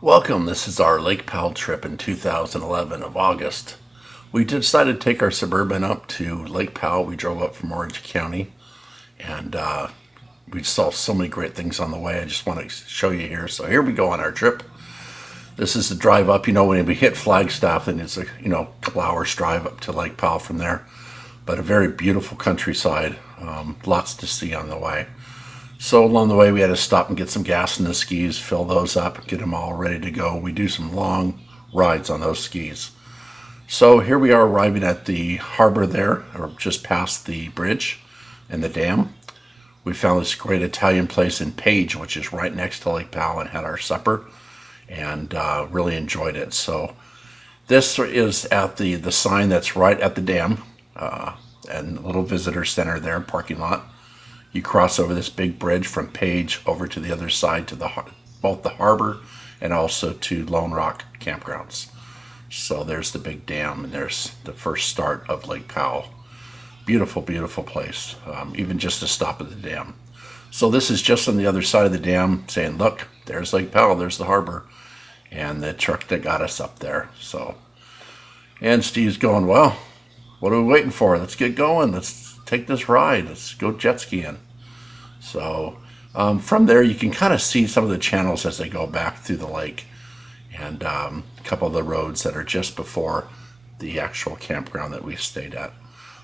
Welcome. This is our Lake Powell trip in 2011 of August. We decided to take our Suburban up to Lake Powell. We drove up from Orange County, and we saw so many great things on the way. I just want to show you here. So here we go on our trip. This is the drive up. When we hit Flagstaff, then it's a couple hours drive up to Lake Powell from there. But a very beautiful countryside. Lots to see on the way. So along the way, we had to stop and get some gas in the skis, fill those up, get them all ready to go. We do some long rides on those skis. So here we are arriving at the harbor there, or just past the bridge and the dam. We found this great Italian place in Page, which is right next to Lake Powell, and had our supper and really enjoyed it. So this is at the sign that's right at the dam and the little visitor center there, parking lot. You cross over this big bridge from Page over to the other side to both the harbor and also to Lone Rock campgrounds. So there's the big dam, and there's the first start of Lake Powell. Beautiful, beautiful place, even just to stop at the dam. So this is just on the other side of the dam, saying, look, there's Lake Powell, there's the harbor, and the truck that got us up there. And Steve's going, well, what are we waiting for? Let's get going. Let's take this ride. Let's go jet skiing. So from there, you can kind of see some of the channels as they go back through the lake, and a couple of the roads that are just before the actual campground that we stayed at.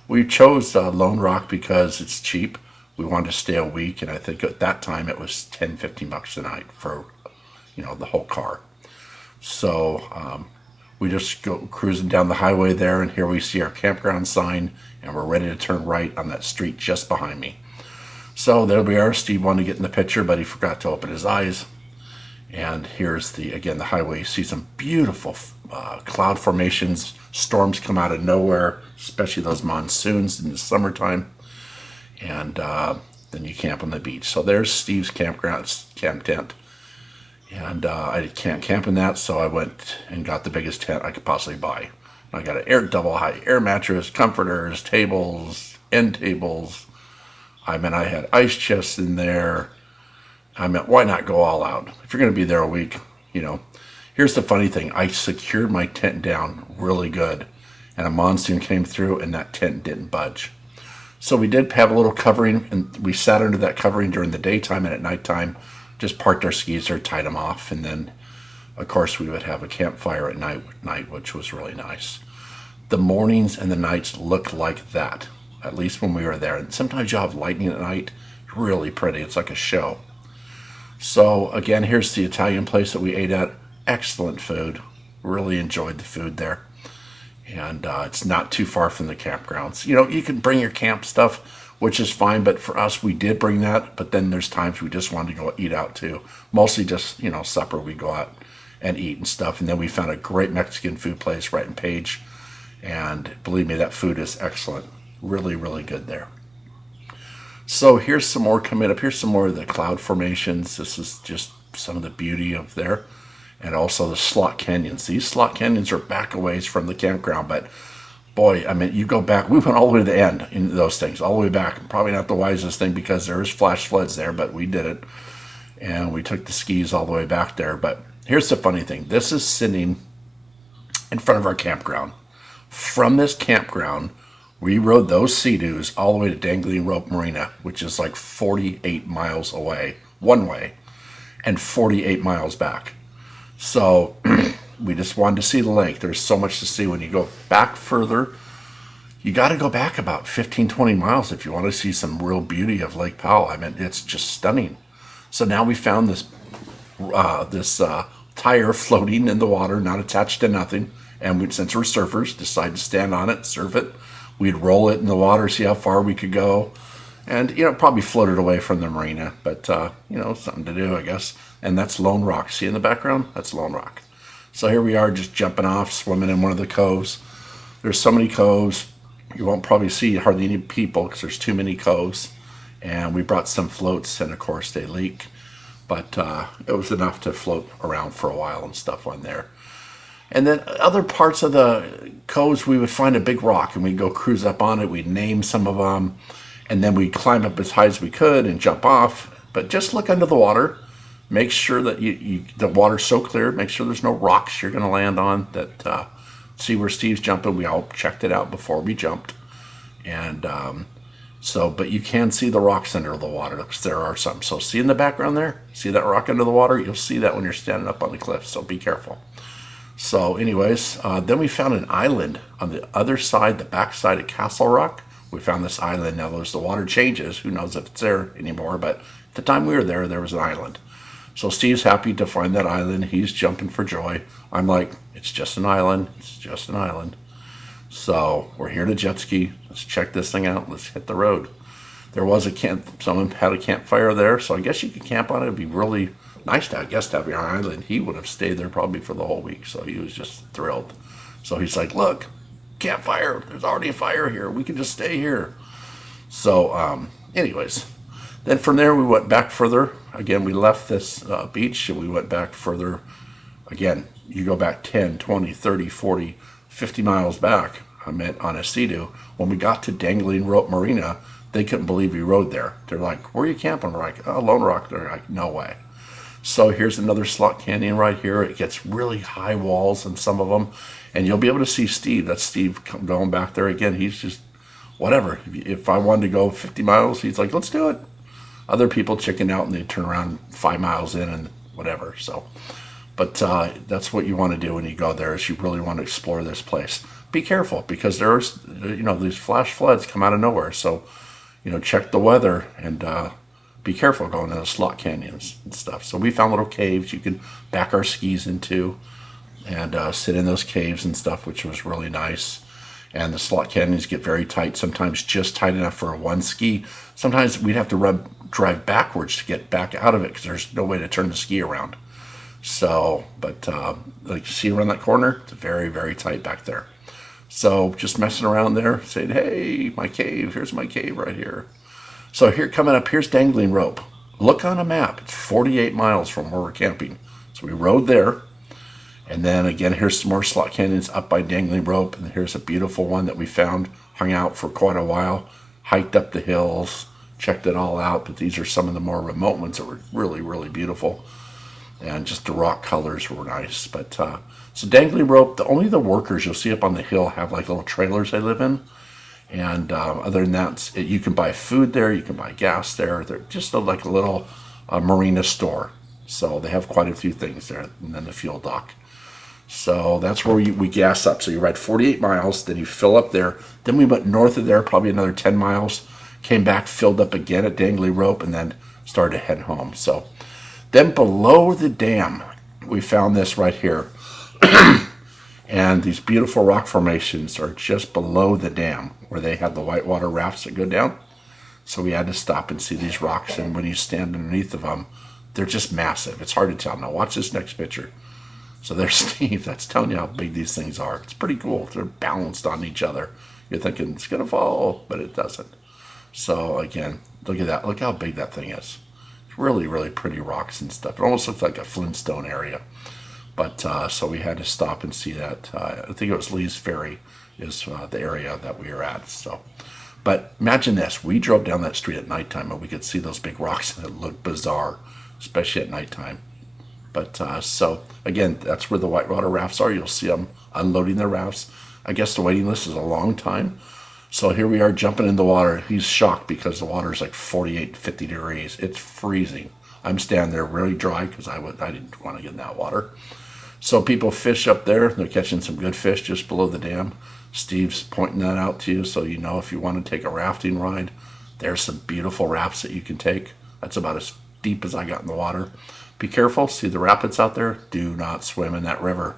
We chose Lone Rock because it's cheap. We wanted to stay a week, and I think at that time it was $10-15 a night for the whole car. So we just go cruising down the highway there, and here we see our campground sign, and we're ready to turn right on that street just behind me. So there we are. Steve wanted to get in the picture, but he forgot to open his eyes. And here's the highway. You see some beautiful cloud formations. Storms come out of nowhere, especially those monsoons in the summertime. And then you camp on the beach. So there's Steve's camp tent. And I can't camp in that, so I went and got the biggest tent I could possibly buy. I got a double high air mattress, comforters, tables, end tables. I had ice chests in there. Why not go all out? If you're going to be there a week, Here's the funny thing. I secured my tent down really good, and a monsoon came through, and that tent didn't budge. So we did have a little covering, and we sat under that covering during the daytime, and at nighttime, just parked our skis there, tied them off, and then, of course, we would have a campfire at night, which was really nice. The mornings and the nights look like that, at least when we were there. And sometimes you'll have lightning at night. It's really pretty. It's like a show. So again, here's the Italian place that we ate at. Excellent food. Really enjoyed the food there. And it's not too far from the campgrounds. You can bring your camp stuff, which is fine. But for us, we did bring that. But then there's times we just wanted to go eat out too. Mostly just, supper. We go out and eat and stuff. And then we found a great Mexican food place right in Page. And believe me, that food is excellent. Really, really good there. So here's some more coming up. Here's some more of the cloud formations. This is just some of the beauty of there. And also the slot canyons. These slot canyons are back a ways from the campground. But boy, you go back. We went all the way to the end in those things. All the way back. Probably not the wisest thing because there is flash floods there. But we did it. And we took the skis all the way back there. But here's the funny thing. This is sitting in front of our campground. From this campground, we rode those Sea-Doos all the way to Dangling Rope Marina, which is like 48 miles away, one way, and 48 miles back. So we just wanted to see the lake. There's so much to see. When you go back further, you got to go back about 15-20 miles if you want to see some real beauty of Lake Powell. It's just stunning. So now we found this tire floating in the water, not attached to nothing. And since we're surfers, decided to stand on it, surf it. We'd roll it in the water, see how far we could go. And, probably floated away from the marina. But, something to do, I guess. And that's Lone Rock. See in the background? That's Lone Rock. So here we are just jumping off, swimming in one of the coves. There's so many coves. You won't probably see hardly any people because there's too many coves. And we brought some floats, and, of course, they leak. But it was enough to float around for a while and stuff on there. And then other parts of the coves, we would find a big rock, and we'd go cruise up on it. We'd name some of them, and then we'd climb up as high as we could and jump off. But just look under the water. make sure that the water's so clear. Make sure there's no rocks you're going to land on. That see where Steve's jumping. We all checked it out before we jumped, and but you can see the rocks under the water because there are some. So see in the background there, see that rock under the water? You'll see that when you're standing up on the cliff. So be careful. So anyways, then we found an island on the other side, the back side of Castle Rock. We found this island. Now, as the water changes, who knows if it's there anymore, but at the time we were there was an island. So Steve's happy to find that island. He's jumping for joy. I'm like, it's just an island. It's just an island. So we're here to jet ski. Let's check this thing out. Let's hit the road. There was someone had a campfire there, so I guess you could camp on it. It'd be really nice to, I guess, to have your island. He would have stayed there probably for the whole week, so he was just thrilled. So he's like, look, campfire. There's already a fire here. We can just stay here. So anyways, then from there we went back further. Again, we left this beach and we went back further. Again, you go back 10, 20, 30, 40, 50 miles back. I met on a Sea-Doo. When we got to Dangling Rope Marina, they couldn't believe we rode there. They're like, where are you camping? We're like, oh, Lone Rock. They're like, no way. So here's another slot canyon right here. It gets really high walls in some of them. And you'll be able to see Steve. That's Steve going back there again. He's just, whatever. If I wanted to go 50 miles, he's like, let's do it. Other people chicken out and they turn around 5 miles in and whatever. So, but that's what you want to do when you go there, is you really want to explore this place. Be careful because there's, these flash floods come out of nowhere. So, check the weather and be careful going into slot canyons and stuff. So we found little caves you can back our skis into and sit in those caves and stuff, which was really nice. And the slot canyons get very tight, sometimes just tight enough for a one ski. Sometimes we'd have to drive backwards to get back out of it because there's no way to turn the ski around. So, but like you see around that corner, it's very, very tight back there. So just messing around there, saying, hey, my cave, here's my cave right here. So here, coming up, here's Dangling Rope. Look on a map, it's 48 miles from where we're camping. So we rode there. And then again, here's some more slot canyons up by Dangling Rope. And here's a beautiful one that we found, hung out for quite a while, hiked up the hills, checked it all out. But these are some of the more remote ones that were really, really beautiful. And just the rock colors were nice. But so Dangling Rope, only the workers you'll see up on the hill have like little trailers they live in. And other than that, you can buy food there, you can buy gas there. They're just like a little marina store. So they have quite a few things there, and then the fuel dock. So that's where we gas up. So you ride 48 miles, then you fill up there. Then we went north of there, probably another 10 miles, came back, filled up again at Dangling Rope, and then started to head home. So then below the dam, we found this right here. And these beautiful rock formations are just below the dam where they have the whitewater rafts that go down. So we had to stop and see these rocks. And when you stand underneath of them, they're just massive. It's hard to tell. Now watch this next picture. So there's Steve. That's telling you how big these things are. It's pretty cool. They're balanced on each other. You're thinking it's going to fall, but it doesn't. So again, look at that. Look how big that thing is. It's really, really pretty rocks and stuff. It almost looks like a Flintstone area. But so we had to stop and see that. I think it was Lee's Ferry is the area that we were at. So, but imagine this. We drove down that street at nighttime and we could see those big rocks and it looked bizarre, especially at nighttime. But so, again, that's where the whitewater rafts are. You'll see them unloading their rafts. I guess the waiting list is a long time. So here we are jumping in the water. He's shocked because the water is like 48, 50 degrees. It's freezing. I'm standing there really dry because I didn't want to get in that water. So people fish up there. They're catching some good fish just below the dam. Steve's pointing that out to you so you know if you want to take a rafting ride. There's some beautiful rafts that you can take. That's about as deep as I got in the water. Be careful. See the rapids out there? Do not swim in that river.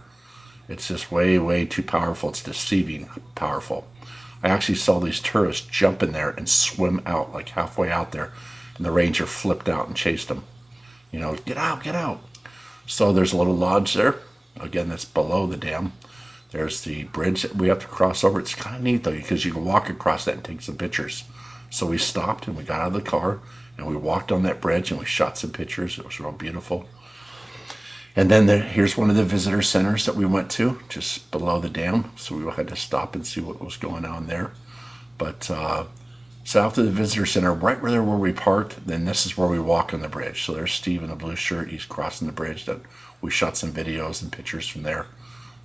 It's just way, way too powerful. It's deceiving powerful. I actually saw these tourists jump in there and swim out like halfway out there. And the ranger flipped out and chased them. Get out, get out. So there's a little lodge there. Again, that's below the dam. There's the bridge that we have to cross over. It's kind of neat, though, because you can walk across that and take some pictures. So we stopped and we got out of the car and we walked on that bridge and we shot some pictures. It was real beautiful. And then here's one of the visitor centers that we went to, just below the dam. So we had to stop and see what was going on there. But So after the visitor center, right where we parked, then this is where we walk on the bridge. So there's Steve in a blue shirt. He's crossing the bridge. That we shot some videos and pictures from there.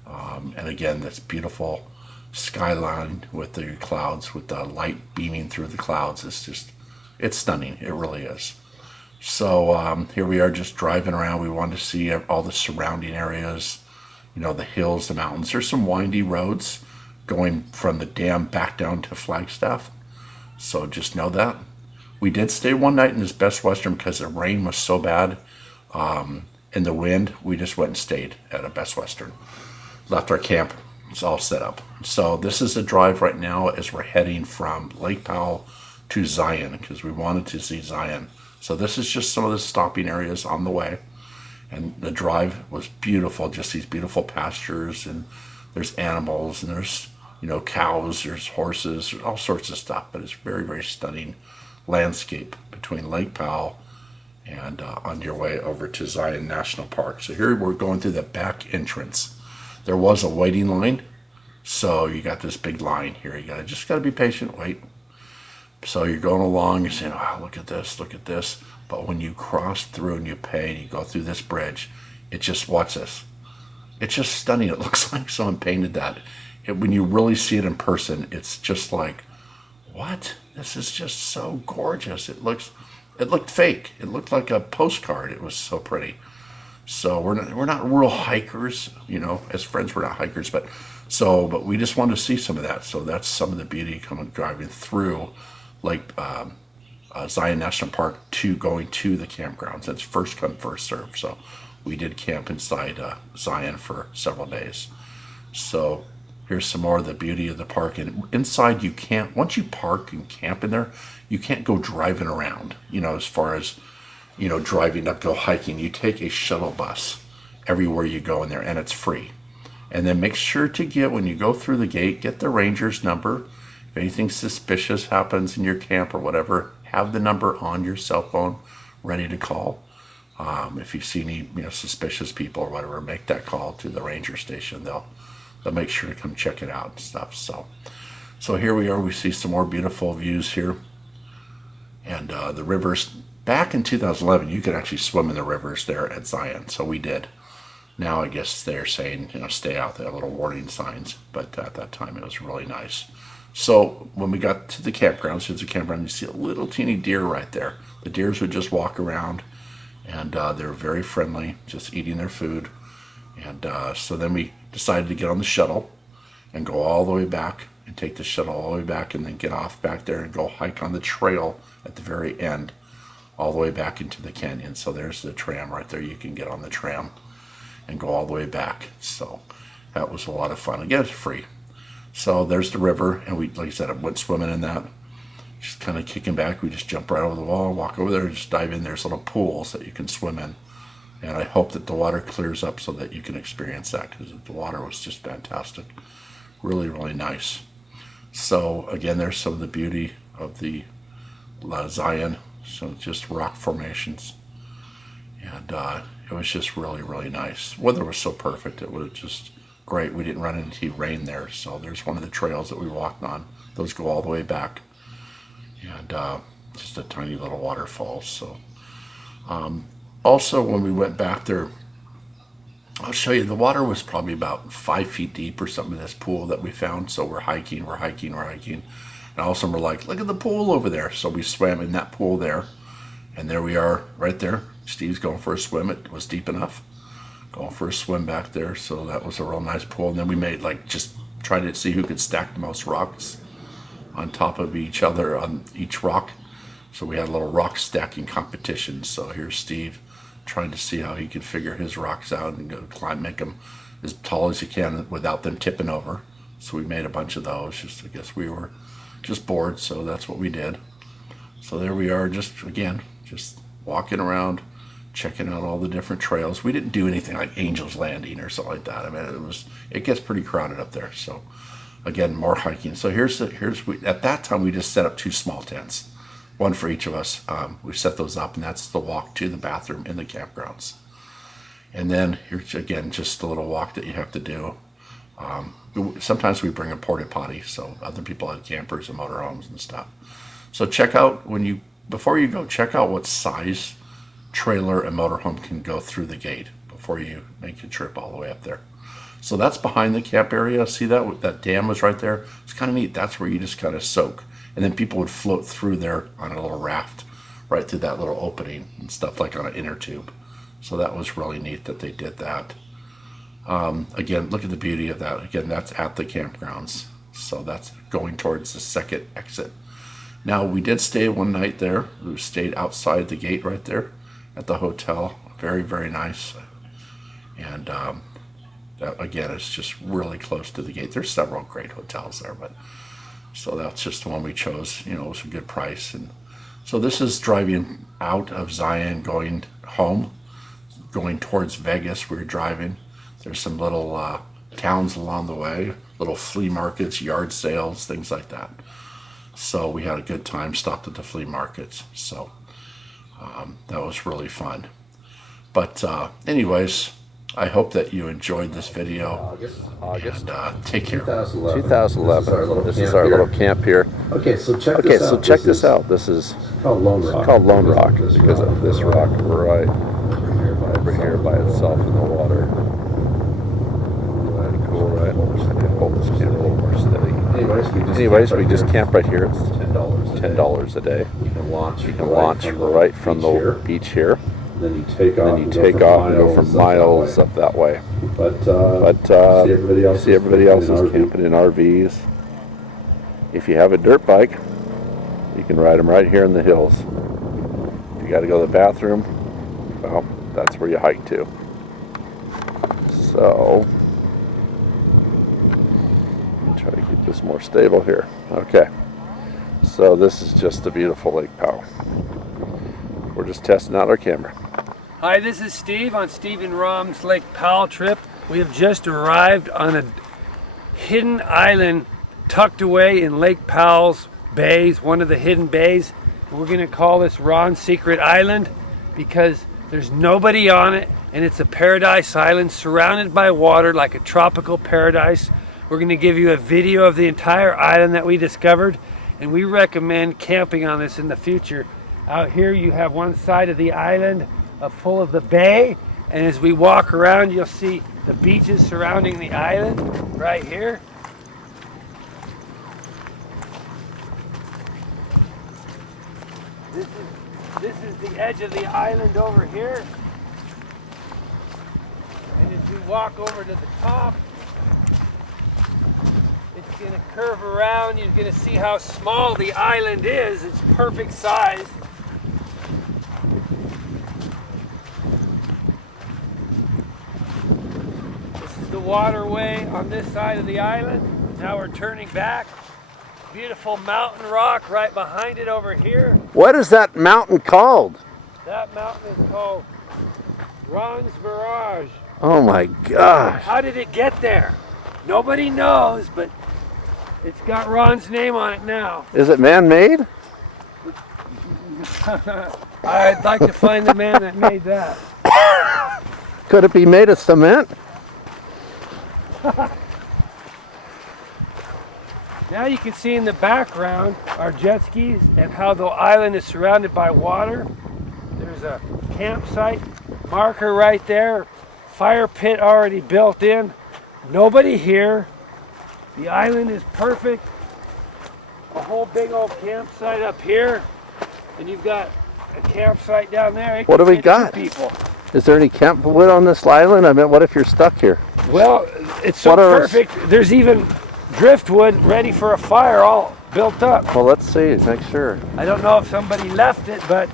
And again, this beautiful skyline with the clouds, with the light beaming through the clouds. It's stunning. It really is. So here we are just driving around. We wanted to see all the surrounding areas, the hills, the mountains. There's some windy roads going from the dam back down to Flagstaff. So just know that. We did stay one night in this Best Western because the rain was so bad and the wind. We just went and stayed at a Best Western. Left our camp. It's all set up. So this is the drive right now as we're heading from Lake Powell to Zion because we wanted to see Zion. So this is just some of the stopping areas on the way. And the drive was beautiful, just these beautiful pastures, and there's animals, and there's, cows, there's horses, there's all sorts of stuff. But it's very, very stunning landscape between Lake Powell and on your way over to Zion National Park. So here we're going through the back entrance. There was a waiting line, so you got this big line here. You just got to be patient, wait. So you're going along, you're saying, oh, look at this, look at this. But when you cross through and you pay and you go through this bridge, watch this. It's just stunning. It looks like someone painted that. When you really see it in person, it's just like, what? This is just so gorgeous. It looked fake. It looked like a postcard. It was so pretty. So we're not real hikers, as friends we're not hikers, but we just wanted to see some of that. So that's some of the beauty coming driving through like Zion National Park going to the campgrounds. That's first come, first serve. So we did camp inside Zion for several days. So here's some more of the beauty of the park. And inside you can't, once you park and camp in there, you can't go driving around, as far as, driving up, go hiking. You take a shuttle bus everywhere you go in there, and it's free. And then make sure to when you go through the gate, get the ranger's number. If anything suspicious happens in your camp or whatever, have the number on your cell phone ready to call. If you see any, suspicious people or whatever, make that call to the ranger station. They'll make sure to come check it out and stuff. So here we are. We see some more beautiful views here. And the rivers, back in 2011, you could actually swim in the rivers there at Zion. So we did. Now I guess they're saying, stay out there, little warning signs. But at that time, it was really nice. So when we got to the campground, so it's a campground, you see a little teeny deer right there. The deers would just walk around, and they're very friendly, just eating their food. And so then we decided to get on the shuttle and go all the way back and take the shuttle all the way back and then get off back there and go hike on the trail at the very end all the way back into the canyon. So there's the tram right there. You can get on the tram and go all the way back. So that was a lot of fun. Again, it's free. So there's the river, and we, like I said, I went swimming in that. Just kind of kicking back. We just jump right over the wall, walk over there, and just dive in. There's little pools that you can swim in. And I hope that the water clears up so that you can experience that, because the water was just fantastic. Really, really nice. So again, there's some of the beauty of the Zion. So just rock formations. And it was just really, really nice. Weather was so perfect. It was just great. We didn't run into rain there. So there's one of the trails that we walked on. Those go all the way back. And just a tiny little waterfall. So also when we went back there, I'll show you, the water was probably about 5 feet deep or something in this pool that we found. So we're hiking. And all of a sudden we're like, look at the pool over there. So we swam in that pool there. And there we are right there. Steve's going for a swim. It was deep enough. Going for a swim back there. So that was a real nice pool. And then we made just tried to see who could stack the most rocks on top of each other on each rock. So we had a little rock stacking competition. So here's Steve trying to see how he could figure his rocks out and go climb, make them as tall as he can without them tipping over. So we made a bunch of those. I guess we were just bored, so that's what we did. So there we are, just walking around, checking out all the different trails. We didn't do anything like Angel's Landing or something like that. I mean, it gets pretty crowded up there. So again, more hiking. So at that time we just set up 2 small tents, one for each of us. We set those up, and that's the walk to the bathroom in the campgrounds. And then here's again just a little walk that you have to do. Sometimes we bring a porta potty, so other people had campers and motorhomes and stuff. So check out before you go, check out what size trailer and motorhome can go through the gate before you make your trip all the way up there. So that's behind the camp area. See that dam was right there? It's kind of neat. That's where you just kind of soak. And then people would float through there on a little raft right through that little opening and stuff, like on an inner tube. So that was really neat that they did that. Again, look at the beauty of that. Again, that's at the campgrounds. So that's going towards the second exit. Now, we did stay one night there. We stayed outside the gate right there at the hotel. Very, very nice. And that, again, is just really close to the gate. There's several great hotels there, but so that's just the one we chose. You know, it was a good price. And so this is driving out of Zion, going home, going towards Vegas. We're driving. There's some little towns along the way, little flea markets, yard sales, things like that. So we had a good time, stopped at the flea markets. So that was really fun. But anyways, I hope that you enjoyed this video. August. And take care. 2011. This is our little camp here. Okay, so check this out. This is called Lone Rock. Called Lone Rock because of this rock right over here by itself in the water. Really cool, right? I can hold this camera a little more steady. Anyways, we just camp right here. It's $10 a day. You can launch right from the beach here. Then you take off and go for miles up that way. But see everybody else is camping in RVs. If you have a dirt bike, you can ride them right here in the hills. If you got to go to the bathroom, well, that's where you hike to. So, let me try to keep this more stable here. Okay. So this is just a beautiful Lake Powell. We're just testing out our camera. Hi, this is Steve on Steve and Rom's Lake Powell trip. We have just arrived on a hidden island tucked away in Lake Powell's bays, one of the hidden bays. We're going to call this Ron's Secret Island because there's nobody on it and it's a paradise island surrounded by water like a tropical paradise. We're going to give you a video of the entire island that we discovered, and we recommend camping on this in the future. Out here you have one side of the island full of the bay, and as we walk around you'll see the beaches surrounding the island right here. This is the edge of the island over here, and as we walk over to the top, it's going to curve around. You're going to see how small the island is. It's perfect size. This is the waterway on this side of the island. Now we're turning back. Beautiful mountain rock right behind it over here. What is that mountain called? That mountain is called Ron's Mirage. Oh my gosh. How did it get there? Nobody knows, but it's got Ron's name on it now. Is it man-made? I'd like to find the man that made that. Could it be made of cement? Now you can see in the background our jet skis and how the island is surrounded by water. There's a campsite marker right there. Fire pit already built in. Nobody here. The island is perfect. A whole big old campsite up here. And you've got a campsite down there. What do we got? People. Is there any campwood on this island? I mean, what if you're stuck here? Well, it's so perfect. There's even driftwood ready for a fire all built up. Well, let's see, make sure. I don't know if somebody left it, but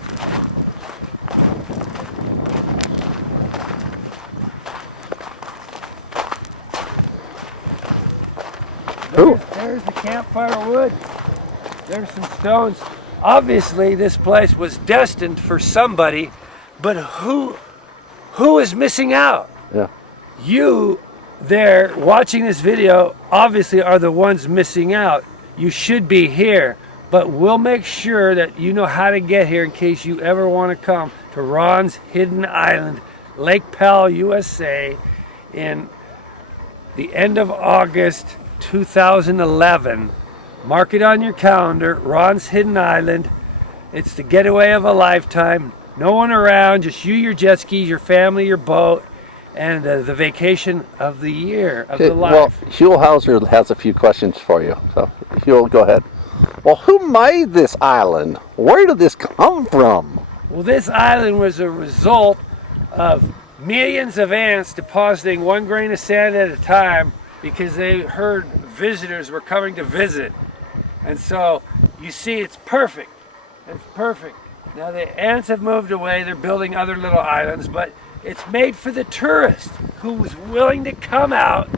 there's the campfire wood. There's some stones. Obviously, this place was destined for somebody, but who is missing out? Yeah. You there watching this video obviously are the ones missing out. You should be here, but we'll make sure that you know how to get here in case you ever want to come to Ron's Hidden Island, Lake Powell, USA, in the end of August 2011. Mark it on your calendar. Ron's Hidden Island. It's the getaway of a lifetime. No one around, just you, your jet skis, your family, your boat, and the vacation of the year, of the life. Well, Huell Hauser has a few questions for you. So, Huell, go ahead. Well, who made this island? Where did this come from? Well, this island was a result of millions of ants depositing 1 grain of sand at a time because they heard visitors were coming to visit. And so, you see, it's perfect. It's perfect. Now the ants have moved away, they're building other little islands, but it's made for the tourist who's willing to come out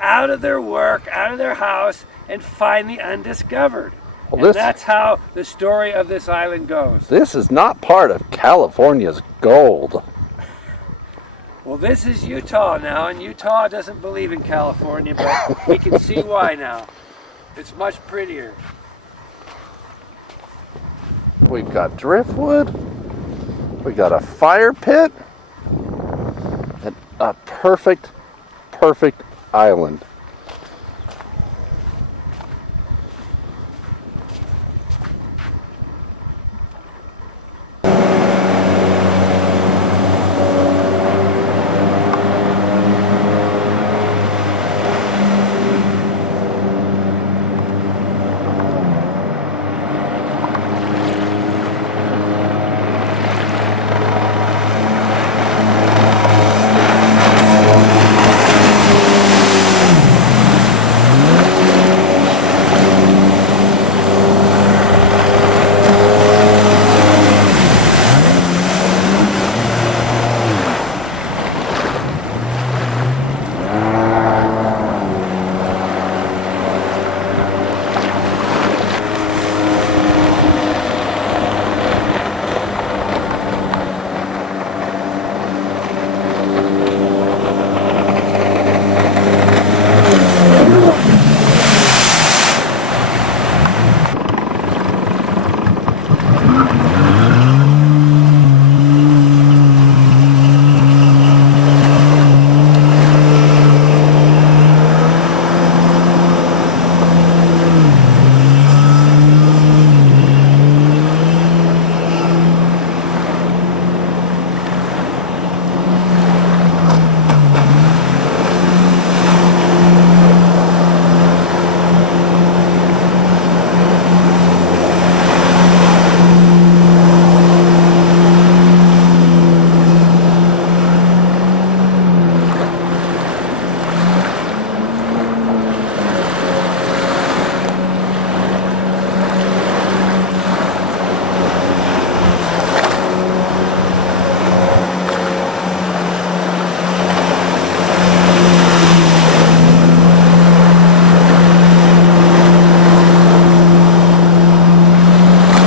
of their work, out of their house, and find the undiscovered. Well, and that's how the story of this island goes. This is not part of California's gold. Well, this is Utah now, and Utah doesn't believe in California, but we can see why now. It's much prettier. We've got driftwood. We got a fire pit. And a perfect island.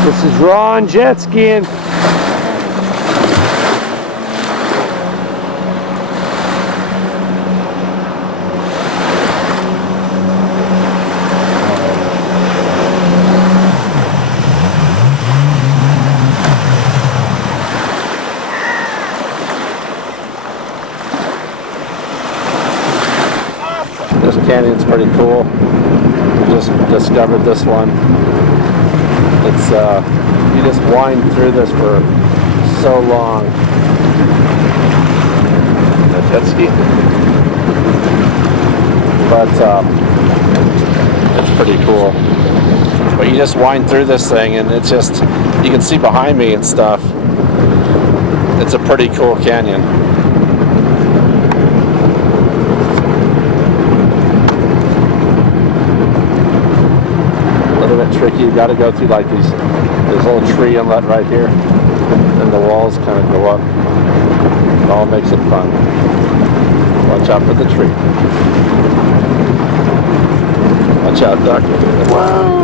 This is Ron jet skiing. This canyon's pretty cool. We just discovered this one. It's you just wind through this for so long. A jet ski, but it's pretty cool. But you just wind through this thing, and it's just, you can see behind me and stuff. It's a pretty cool canyon. Tricky. You got to go through like these. There's a little tree inlet right here, and the walls kind of go up. It all makes it fun. Watch out for the tree. Watch out, duck. Whoa!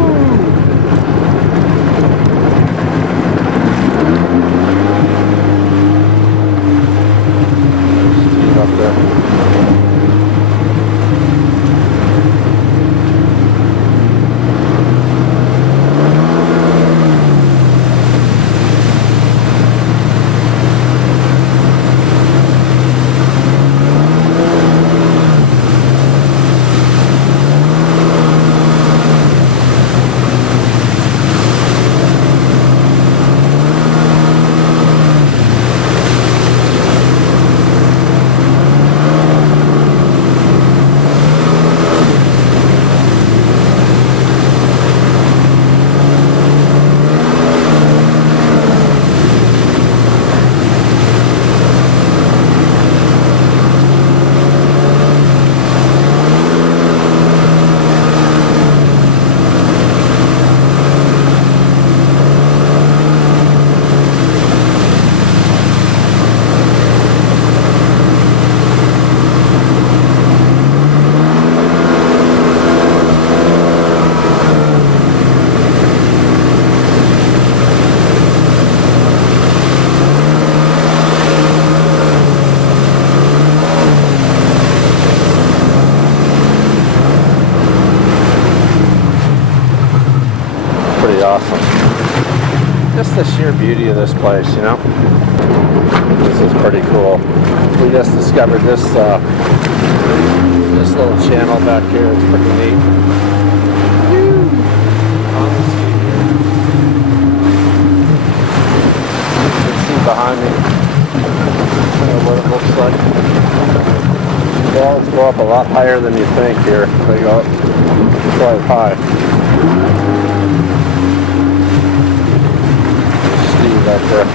Steve up there. beauty of this place, you know? This is pretty cool. We just discovered this this little channel back here. It's pretty neat. On the sea here. You can see behind me what it looks like. Falls go up a lot higher than you think here. They go up quite high. Steve up there.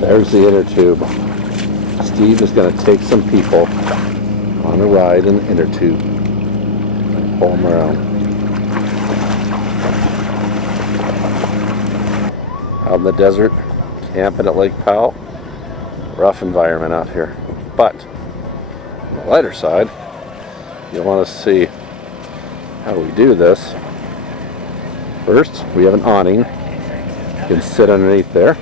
There's the inner tube. Steve is going to take some people on a ride in the inner tube and pull them around. Out in the desert, camping at Lake Powell. Rough environment out here. But on the lighter side, you'll want to see how we do this. First, we have an awning. You can sit underneath there.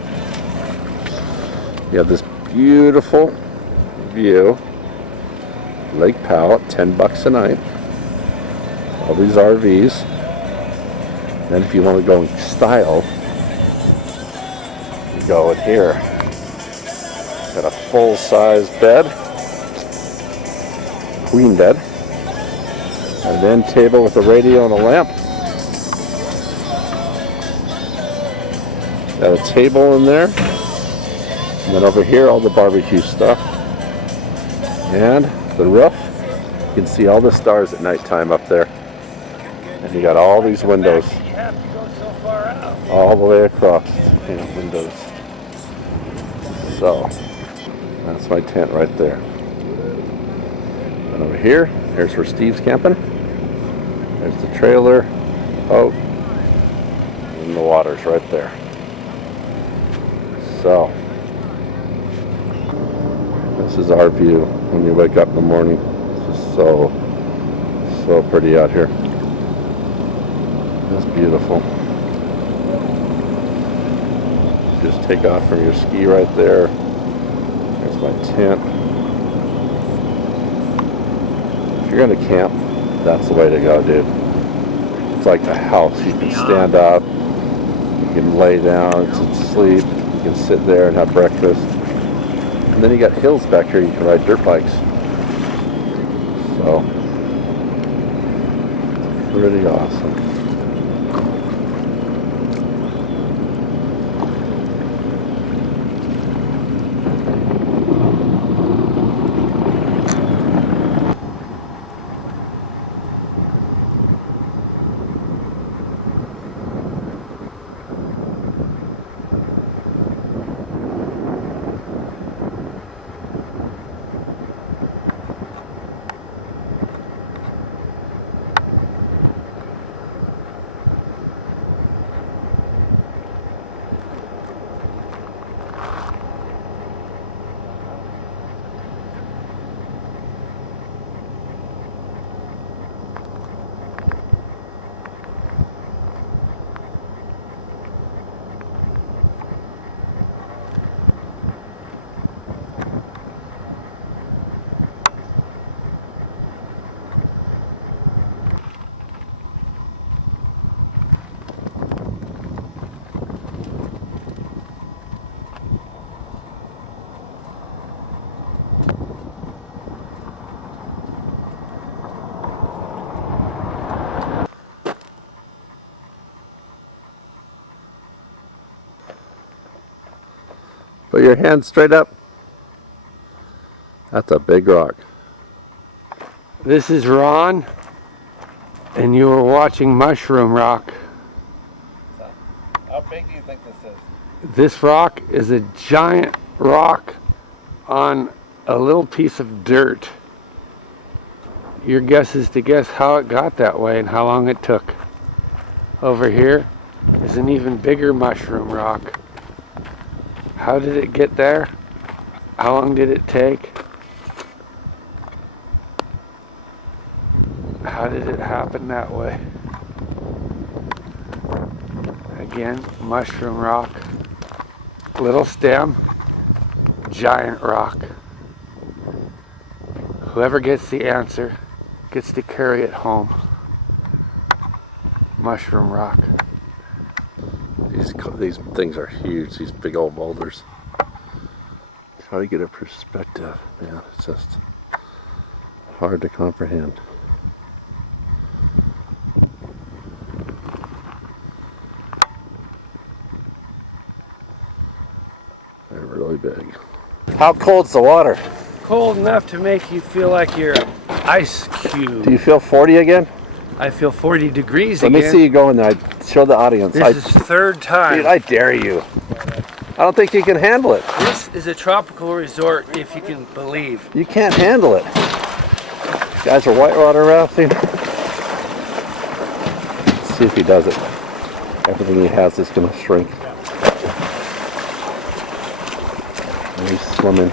You have this beautiful view, Lake Powell, $10 a night. All these RVs. Then if you want to go in style, you go in here. Got a full-size bed, queen bed, and an end table with a radio and a lamp. Got a table in there. And then over here, all the barbecue stuff. And the roof, you can see all the stars at nighttime up there. And you got all these windows. You have to go so far out. All the way across. Windows. So, that's my tent right there. And over here, here's where Steve's camping. There's the trailer, boat, and the water's right there. So, this is our view when you wake up in the morning. It's just so pretty out here. It's beautiful. Just take off from your ski right there. There's my tent. If you're gonna camp, that's the way to go, dude. It's like a house. You can stand up, you can lay down, sleep, you can sit there and have breakfast. And then you got hills back here you can ride dirt bikes. So, pretty awesome. Put your hand straight up. That's a big rock. This is Ron, and you are watching Mushroom Rock. How big do you think this is? This rock is a giant rock on a little piece of dirt. Your guess is to guess how it got that way and how long it took. Over here is an even bigger mushroom rock. How did it get there? How long did it take? How did it happen that way? Again, mushroom rock. Little stem, giant rock. Whoever gets the answer gets to carry it home. Mushroom rock. These things are huge, these big old boulders. How do you get a perspective? Man, it's just hard to comprehend. They're really big. How cold's the water? Cold enough to make you feel like you're an ice cube. Do you feel 40 again? I feel 40 degrees Let again. me see you go in there. Show the audience. This is third time. Dude, I dare you. I don't think you can handle it. This is a tropical resort, if you can believe. You can't handle it. Guys are whitewater rafting. Let's see if he does it. Everything he has is going to shrink. And he's swimming.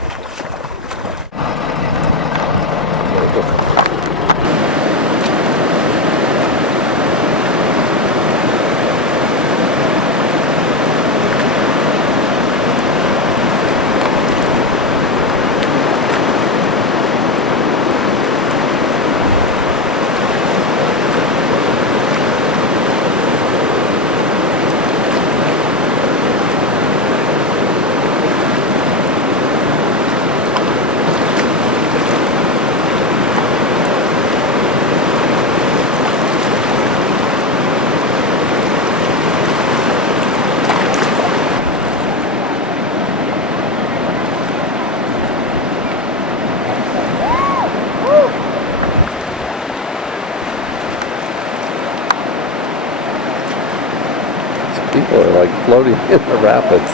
People are like floating in the rapids.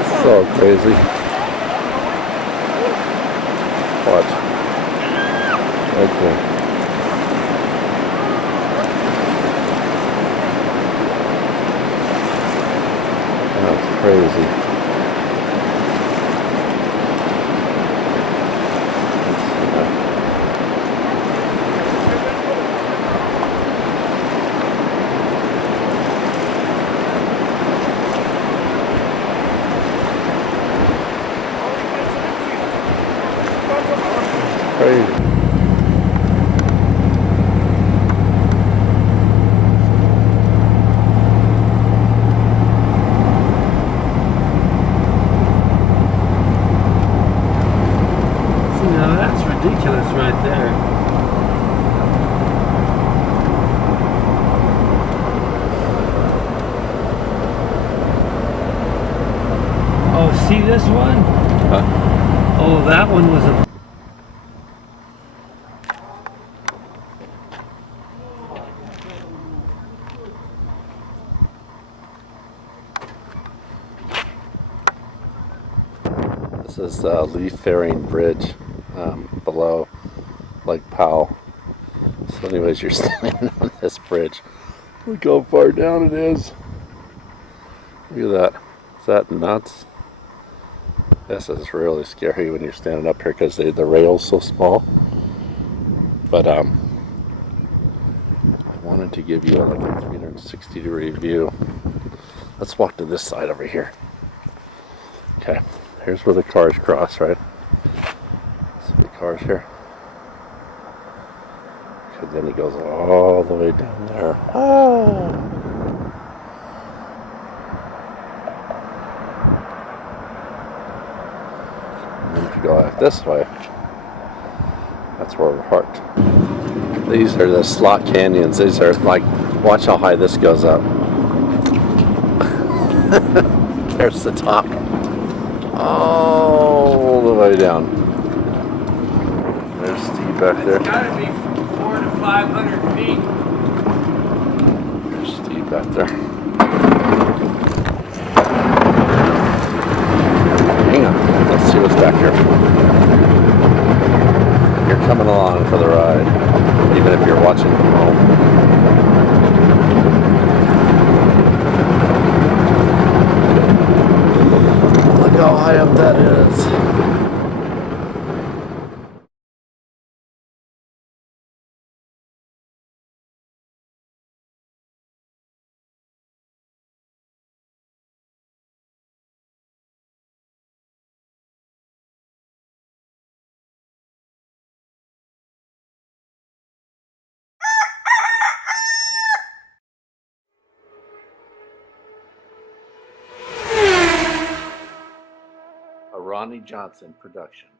It's so crazy. Watch. Right there. That's crazy. Crazy. See, now that's ridiculous right there. Oh, see this one? Huh? Oh, that one was a... This is the Leaf Ferrying Bridge below Lake Powell. So anyways, you're standing on this bridge. Look how far down it is. Look at that. Is that nuts? This is really scary when you're standing up here because the rail's so small. But I wanted to give you like a 360-degree view. Let's walk to this side over here. Okay. Here's where the cars cross, right? See the cars here? Okay, then he goes all the way down there. Oh! And then if you go like this way, that's where we're parked. These are the slot canyons. These are like, watch how high this goes up. There's the top. all the way down. There's Steve back there. It's gotta be 400 to 500 feet. There's Steve back there. Hang on, let's see what's back here. You're coming along for the ride, even if you're watching from home. Look how high up that is. A Ronnie Johnson production.